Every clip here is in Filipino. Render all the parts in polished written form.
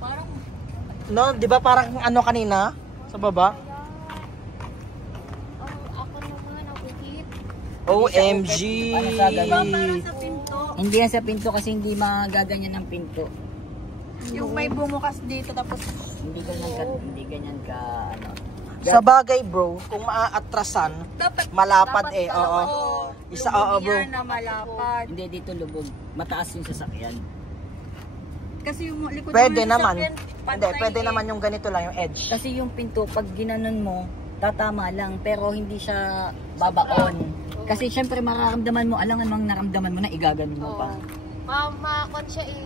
Parang... No, di ba parang ano kanina? Sa baba? Ako naman, nakukit. OMG! Parang sa pinto. Hindi yan sa pinto kasi hindi magaganyan ng pinto. Yung may bumukas dito tapos... Hindi ganyan ka ano. Sa bagay bro, kung maaatrasan, malapad dapat eh, oo. Isa, oo bro. na malapad. Hindi dito lubog. Mataas yung sasakyan. Kasi yung likod Pwede ng naman. sasakyan, Hindi, pantay pwede eh. naman yung ganito lang, yung edge. Kasi yung pinto, pag ginanon mo, tatama lang. Pero hindi siya babaon. Kasi syempre mararamdaman mo, alangan mang naramdaman mo na igaganon mo pa. Makakon siya eh.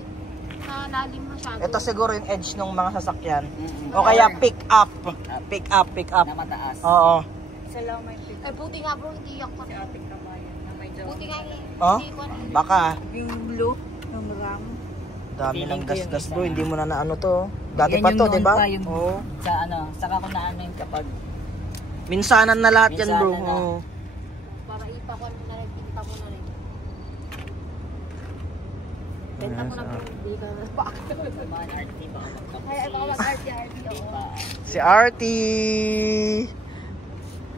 Lalim masyado. Ito siguro yung edge ng mga sasakyan. O kaya pick up. Pick up, pick up. Na mataas. Oo. Isa lang may pinto. Ay, buti nga bro, hindi ako kasi ating kamayan na may jaw. Buti nga eh. Oh? Hindi ko na. Baka. Yung blue, yung ram. Dami ng Feeling ko yung gas-gas isa. bro, hindi mo na naano to. Dati Yan pa yung to, noon di ba? pa, yung Oo. Sa ano, saka ko na ano yung kapag Minsanan na lahat yan bro. Minsanan na. Oo. Para ipakon mo na rin, pinta mo na rin. Benta mo na bro, hindi ka na. man RT ba magtapos. Ay, baka mag-RT-RT ako. Si Artie.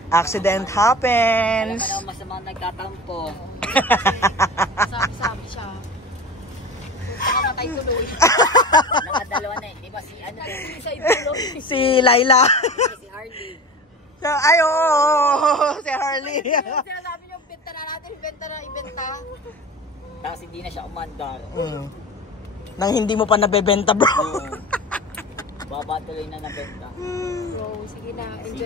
Accident Wala happens. ka naman masama nagtatampo. Sabi-sabi siya. Nakamatay tuloy. Nakadalawa na eh. Di ba si ano din? Isa tuloy. Si Laila. Si Harley. Ay, oo. Si Harley. Sinasabi niyo, ibenta na natin, ibenta. Tapos hindi na siya umandar. Nang hindi mo pa nabebenta bro. Baba tuloy na nabenta. Bro, sige na. Enjoy.